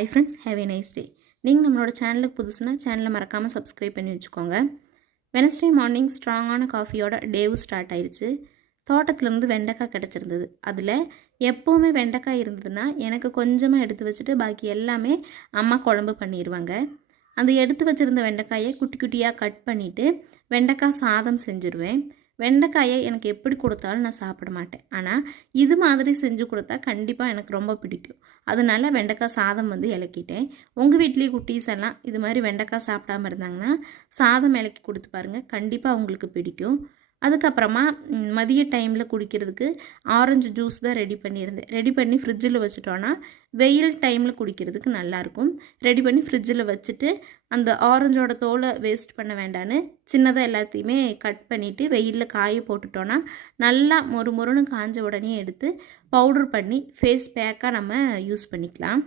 Hi friends, have a nice day. நீங்கள் நம்மளோட சேனலுக்கு புதுசுனா சேனலை மறக்காமல் சப்ஸ்கிரைப் பண்ணி வச்சுக்கோங்க. வெனஸ்டே மார்னிங் ஸ்ட்ராங்கான காஃபியோட டேவும் ஸ்டார்ட் ஆயிடுச்சு. தோட்டத்துலேருந்து வெண்டைக்காய் கிடச்சிருந்தது. அதில் எப்போவுமே வெண்டைக்காய் இருந்ததுன்னா எனக்கு கொஞ்சமாக எடுத்து வச்சுட்டு பாக்கி எல்லாமே அம்மா குழம்பு பண்ணிடுவாங்க. அந்த எடுத்து வச்சுருந்த வெண்டைக்காயை குட்டி குட்டியாக கட் பண்ணிவிட்டு வெண்டைக்காய் சாதம் செஞ்சுருவேன். வெண்டைக்காயை எனக்கு எப்படி கொடுத்தாலும் நான் சாப்பிட மாட்டேன். ஆனால் இது மாதிரி செஞ்சு கொடுத்தா கண்டிப்பாக எனக்கு ரொம்ப பிடிக்கும். அதனால வெண்டைக்காய் சாதம் இலக்கிட்டேன். உங்கள் வீட்லேயே குட்டீஸ் எல்லாம் இது மாதிரி வெண்டைக்காய் சாப்பிடாமல் இருந்தாங்கன்னா சாதம் இலக்கி கொடுத்து பாருங்கள், கண்டிப்பாக அவங்களுக்கு பிடிக்கும். அதுக்கப்புறமா மதிய டைமில் குடிக்கிறதுக்கு ஆரஞ்சு ஜூஸ் தான் ரெடி பண்ணி ஃப்ரிட்ஜில் வச்சுட்டோன்னா வெயில் டைமில் குடிக்கிறதுக்கு நல்லாயிருக்கும். ரெடி பண்ணி ஃப்ரிட்ஜில் வச்சுட்டு அந்த ஆரஞ்சோட தோலை வேஸ்ட் பண்ண வேண்டான்னு சின்னதாக எல்லாத்தையுமே கட் பண்ணிவிட்டு வெயிலில் காய போட்டுட்டோன்னா நல்லா மொறுன்னு காஞ்ச உடனே எடுத்து பவுடர் பண்ணி ஃபேஸ் பேக்காக நம்ம யூஸ் பண்ணிக்கலாம்.